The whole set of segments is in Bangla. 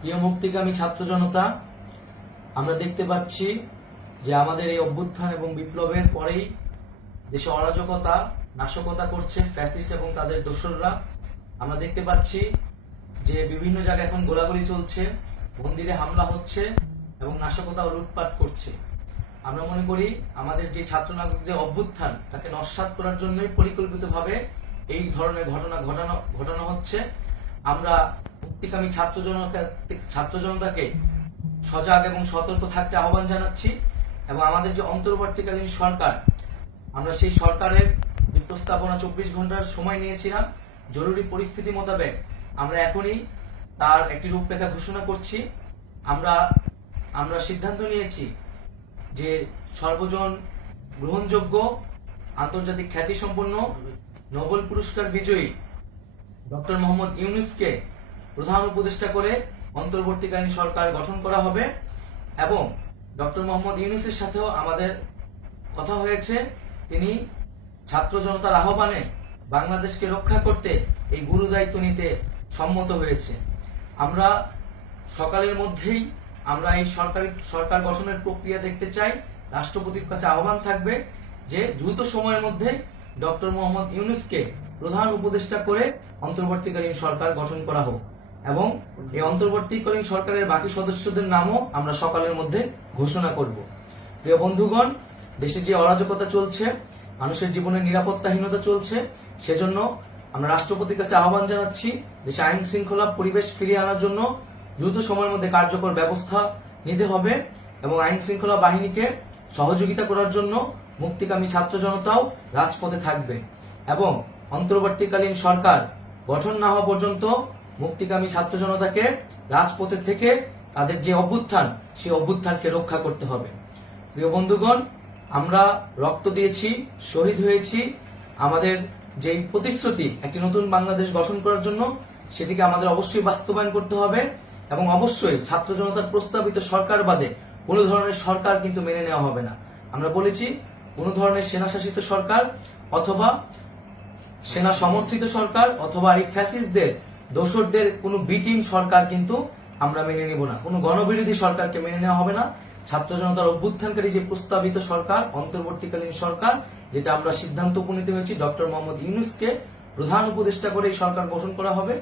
প্রিয় মুক্তিকামী ছাত্র জনতা, আমরা দেখতে পাচ্ছি যে আমাদের এই অভ্যুত্থান এবং বিপ্লবের পরেই দেশে অরাজকতা নাশকতা করছে ফ্যাসিস্ট এবং তাদের দোসররা। আমরা দেখতে পাচ্ছি যে বিভিন্ন জায়গায় এখন গোলাগুলি চলছে, মন্দিরে হামলা হচ্ছে এবং নাশকতা ও লুটপাট করছে। আমরা মনে করি আমাদের যে ছাত্র নাগরিকদের অভ্যুত্থান তাকে নস্যাৎ করার জন্যই পরিকল্পিতভাবে এই ধরনের ঘটনা ঘটানো হচ্ছে। আমরা মুক্তিকামী ছাত্র জনতাকে সজাগ এবং সতর্ক থাকতে আহ্বান জানাচ্ছি এবং আমাদের যে অন্তর্বর্তীকালীন সরকার, আমরা সেই সরকারের যে প্রস্তাবনা 24 ঘন্টার সময় নিয়েছিলাম, জরুরি পরিস্থিতি মোতাবেক আমরা এখনই তার একটি রূপরেখা ঘোষণা করছি। আমরা সিদ্ধান্ত নিয়েছি যে সর্বজন গ্রহণযোগ্য আন্তর্জাতিক খ্যাতিসম্পন্ন নোবেল পুরস্কার বিজয়ী ডক্টর মোহাম্মদ ইউনূসকে প্রধান উপদেষ্টা করে অন্তর্বর্তীকালীন সরকার গঠন করা হবে এবং ডক্টর মোহাম্মদ ইউনূসের সাথেও আমাদের কথা হয়েছে। তিনি ছাত্র জনতার আহ্বানে বাংলাদেশকে রক্ষা করতে এই গুরু দায়িত্ব নিতে সম্মত হয়েছে। আমরা সকালের মধ্যেই আমরা এই সরকার গঠনের প্রক্রিয়া দেখতে চাই। রাষ্ট্রপতির কাছে আহ্বান থাকবে যে দ্রুত সময়ের মধ্যে ডক্টর মোহাম্মদ ইউনূসকে প্রধান উপদেষ্টা করে অন্তর্বর্তীকালীন সরকার গঠন করা হোক এবং এই অন্তর্বর্তীকালীন সরকারের বাকি সদস্যদের নামও আমরা সকালের মধ্যে ঘোষণা করব। প্রিয় বন্ধুগণ, দেশে যে অরাজকতা চলছে, মানুষের জীবনের নিরাপত্তাহীনতা চলছে, সেজন্য আমরা রাষ্ট্রপতির কাছে আহ্বান জানাচ্ছি দেশে আইন শৃঙ্খলা পরিবেশ ফিরিয়ে আনার জন্য দ্রুত সময়ের মধ্যে কার্যকর ব্যবস্থা নিতে হবে এবং আইন শৃঙ্খলা বাহিনীকে সহযোগিতা করার জন্য মুক্তিকামী ছাত্র জনতাও রাজপথে থাকবে এবং অন্তর্বর্তীকালীন সরকার গঠন না হওয়া পর্যন্ত মুক্তিকামী ছাত্র জনতাকে রাজপথে থেকে তাদের যে অভ্যুত্থান, সেই অভ্যুত্থানকে রক্ষা করতে হবে। প্রিয় বন্ধুগণ, আমরা রক্ত দিয়েছি, শহীদ হয়েছি। আমাদের যে প্রতিশ্রুতি একটি নতুন বাংলাদেশ গঠন করার জন্য, সেটিকে আমাদের অবশ্যই বাস্তবায়ন করতে হবে এবং অবশ্যই ছাত্র জনতার প্রস্তাবিত সরকার বাদে কোনো ধরনের সরকার কিন্তু মেনে নেওয়া হবে না। আমরা বলেছি কোনো ধরনের সেনা শাসিত সরকার অথবা সেনা সমর্থিত সরকার অথবা এই ফ্যাসিস্টদের দোসরদের কোনো বিটিম সরকার কিন্তু আমরা মেনে নেব না। কোনো গণবিরোধী সরকারকে মেনে নেওয়া হবে না। ছাত্র জনতার অভ্যুত্থানকারী যে প্রস্তাবিত সরকার, অন্তর্বর্তীকালীন সরকার, যেটা আমরা সিদ্ধান্ত উপনীত হয়েছি ডক্টর মোহাম্মদ ইউনূসকে প্রধান উপদেষ্টা করে এই সরকার গঠন করা হবে,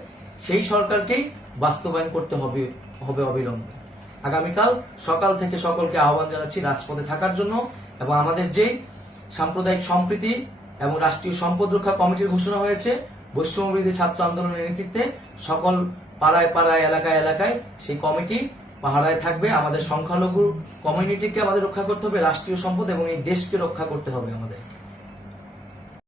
সেই সরকারকেই বাস্তবায়ন করতে হবে অবিলম্বে। আগামীকাল সকাল থেকে সকলকে আহ্বান জানাচ্ছি রাজপথে থাকার জন্য এবং আমাদের যে সাম্প্রদায়িক সম্প্রীতি এবং রাষ্ট্রীয় সম্পদ রক্ষা কমিটির ঘোষণা হয়েছে বৈষম্যবিরোধী ছাত্র আন্দোলনের নেতৃত্বে, সকল পাড়ায় পাড়ায় এলাকায় এলাকায় সেই কমিটি পাহারায় থাকবে। আমাদের সংখ্যালঘু কমিউনিটিকে আমাদের রক্ষা করতে হবে, রাষ্ট্রীয় সম্পদ এবং এই দেশকে রক্ষা করতে হবে আমাদের।